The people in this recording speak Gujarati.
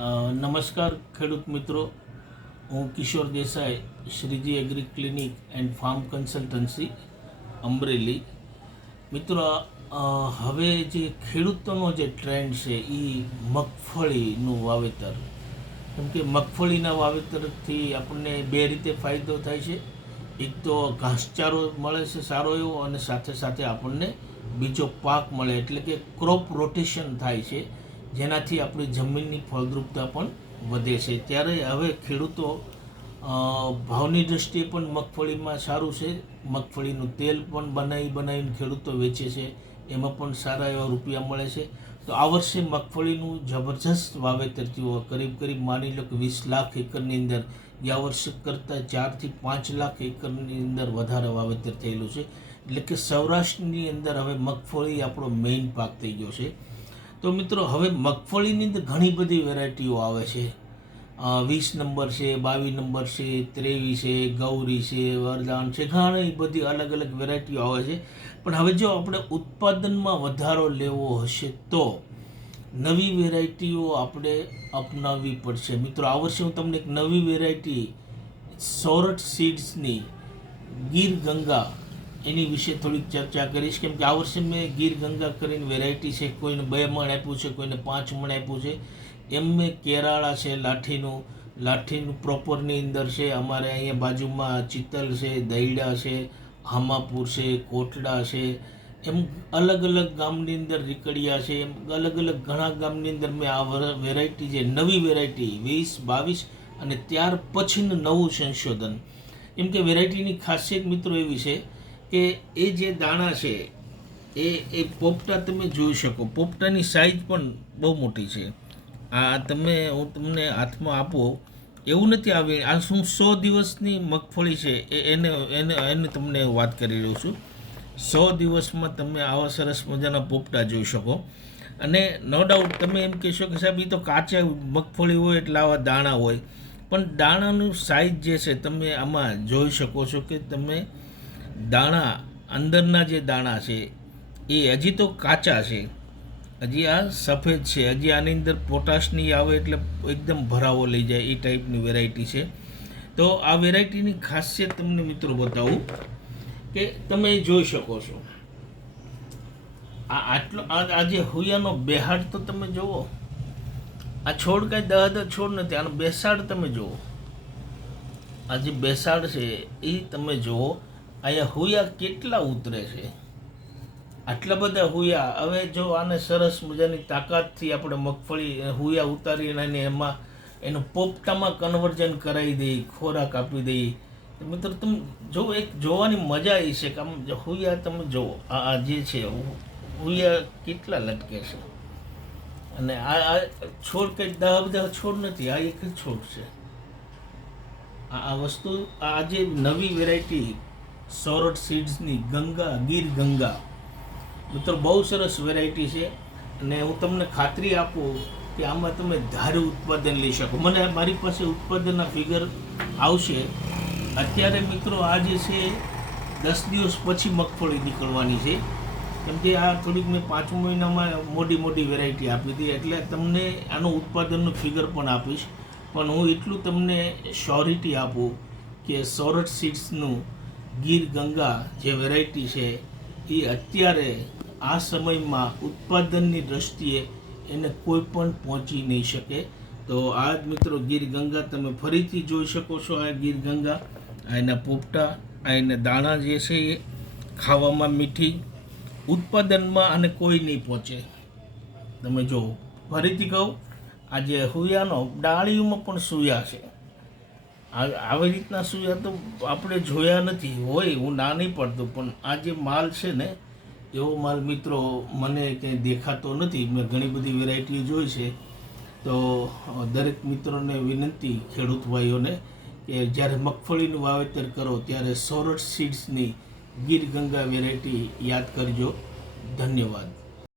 નમસ્કાર ખેડૂત મિત્રો. હું Kishor Desai, Shreeji agri clinic and farm consultancy, Amreli. મિત્રો હવે જે ખેડૂતોનો જે ટ્રેન્ડ છે એ મગફળીનું વાવેતર. કેમ કે મગફળીના વાવેતરથી આપણને બે રીતે ફાયદો થાય છે. એક તો ઘાસચારો મળે છે સારો એવો અને સાથે સાથે આપણને બીજો પાક મળે. એટલે કે ક્રોપ રોટેશન થાય છે. જેનાથી આપણી જમીનની ફળદ્રુપતા પણ વધે છે. ત્યારે હવે ખેડૂતો ભાવની દ્રષ્ટિએ પણ મગફળીમાં સારું છે. મગફળીનું તેલ પણ બનાવી બનાવીને ખેડૂતો વેચે છે. એમાં પણ સારા એવા રૂપિયા મળે છે. તો આ વર્ષે મગફળીનું જબરજસ્ત વાવેતર થયું કરીબ કરીબ માની લો કે વીસ લાખ એકરની અંદર. ગયા વર્ષે કરતાં ચારથી પાંચ લાખ એકરની અંદર વધારે વાવેતર થયેલું છે. એટલે કે સૌરાષ્ટ્રની અંદર હવે મગફળી આપણો મેઇન પાક થઈ ગયો છે. તો મિત્રો, હવે મગફળીની અંદર ઘણી બધી વેરાયટીઓ આવે છે. વીસ નંબર છે, બાવીસ નંબર છે, ત્રેવીસ છે, ગૌરી છે, વરદાન છે, ઘણી બધી અલગ અલગ વેરાયટીઓ આવે છે. પણ હવે જો આપણે ઉત્પાદનમાં વધારો લેવો હશે તો નવી વેરાયટીઓ આપણે અપનાવવી પડશે. મિત્રો, આ વર્ષે હું તમને એક નવી વેરાયટી સોરઠ સીડ્સની ગીર ગંગા એની વિશે થોડીક ચર્ચા કરીશ. કેમ કે આ વર્ષે મેં ગીર ગંગા કરીને વેરાયટી છે. કોઈને બે મણ આપ્યું છે, કોઈને પાંચ મણ આપ્યું છે. એમ મેં કેરાળા છે, લાઠીનું લાઠીનું પ્રોપરની અંદર છે. અમારે અહીંયા બાજુમાં ચિત્તલ છે દહીડા છે, હામાપુર છે, કોટડા છે. એમ અલગ અલગ ગામની અંદર રીકડિયા છે. એમ અલગ અલગ ઘણા ગામની અંદર મેં આ વેરાયટી જે નવી વેરાયટી વીસ, બાવીસ અને ત્યાર પછીનું નવું સંશોધન. એમ કે વેરાયટીની ખાસિયત મિત્રો એવી છે કે એ જે દાણા છે, એ એ પોપટા તમે જોઈ શકો. પોપટાની સાઈઝ પણ બહુ મોટી છે. આ તમે, હું તમને હાથમાં આપો, એવું નથી આવી. આ શું સો દિવસની મગફળી છે, એ એને એને એને તમને વાત કરી રહ્યો છું. સો દિવસમાં તમે આવા સરસ મજાના પોપટા જોઈ શકો. અને નો ડાઉટ તમે એમ કહેશો કે સાહેબ, એ તો કાચા મગફળી હોય એટલે આવા દાણા હોય. પણ દાણાનું સાઇઝ જે છે, તમે આમાં જોઈ શકો છો કે તમે દાણા, અંદરના જે દાણા છે, એ હજી તો કાચા છે. હજી આ સફેદ છે. હજી આની અંદર પોટાશની આવે એટલે એકદમ ભરાવો લઈ જાય એ ટાઈપની વેરાયટી છે. તો આ વેરાયટીની ખાસિયત તમને મિત્રો બતાવું કે તમે જોઈ શકો છો. આ આટલો આ જે હુયાનો બેહાડ તો તમે જુઓ. આ છોડ કાંઈ દહ દહ છોડ નથી, આનો બેસાડ તમે જુઓ. આ જે બેસાડ છે એ તમે જુઓ. અહીંયા હુયા કેટલા ઉતરે છે? આટલા બધા હુયા. હવે જો આને સરસ મજાની તાકાતથી આપણે મગફળી હુયા ઉતારીને એને એમાં, એનું પોપટામાં કન્વર્જન કરાવી દઈએ ખોરાક આપી દઈએ મિત્રો, તમે જો એક જોવાની મજા આવી છે કે આમ હુયા તમે જુઓ આ જે છે હુયા કેટલા લટકે છે? અને આ છોડ કંઈક દહ બધા છોડ નથી, આ એક જ છોડ છે. આ વસ્તુ, આ જે નવી વેરાયટી સોરઠ સીડ્સની ગંગા, ગીર ગંગા. મિત્રો બહુ સરસ વેરાયટી છે. અને હું તમને ખાતરી આપું કે આમાં તમે ધારું ઉત્પાદન લઈ શકો. મને મારી પાસે ઉત્પાદનના ફિગર આવશે. અત્યારે મિત્રો આ જે છે, દસ દિવસ પછી મગફળી નીકળવાની છે. કેમ કે આ થોડીક મેં પાંચ મહિનામાં મોટી મોટી વેરાયટી આપી હતી. એટલે તમને આનું ઉત્પાદનનું ફિગર પણ આપીશ. પણ હું એટલું તમને શ્યોરિટી આપું કે સોરઠ સીડ્સનું ગીર ગંગા જે વેરાયટી છે, એ અત્યારે આ સમયમાં ઉત્પાદનની દ્રષ્ટિએ એને કોઈ પણ પહોંચી નહીં શકે. તો આ જ મિત્રો ગીર ગંગા તમે ફરીથી જોઈ શકો છો આ ગીર ગંગા. આ એના પોપટા, આ એના દાણા જે છે એ ખાવામાં મીઠી, ઉત્પાદનમાં આને કોઈ નહીં પહોંચે. તમે જો ફરીથી કહું આ જે હુયાનો, ડાળીઓમાં પણ સુયા છે. આવી રીતના સુયા તો આપણે જોયા નથી. હોય હું ના નહીં પડતો, પણ આ જે માલ છે ને, એવો માલ મિત્રો મને કંઈ દેખાતો નથી. મેં ઘણી બધી વેરાયટીઓ જોઈ છે. તો દરેક મિત્રોને વિનંતી ખેડૂત ભાઈઓને કે જ્યારે મગફળીનું વાવેતર કરો, ત્યારે સોરઠ સીડ્સની ગીર ગંગા વેરાયટી યાદ કરજો. ધન્યવાદ.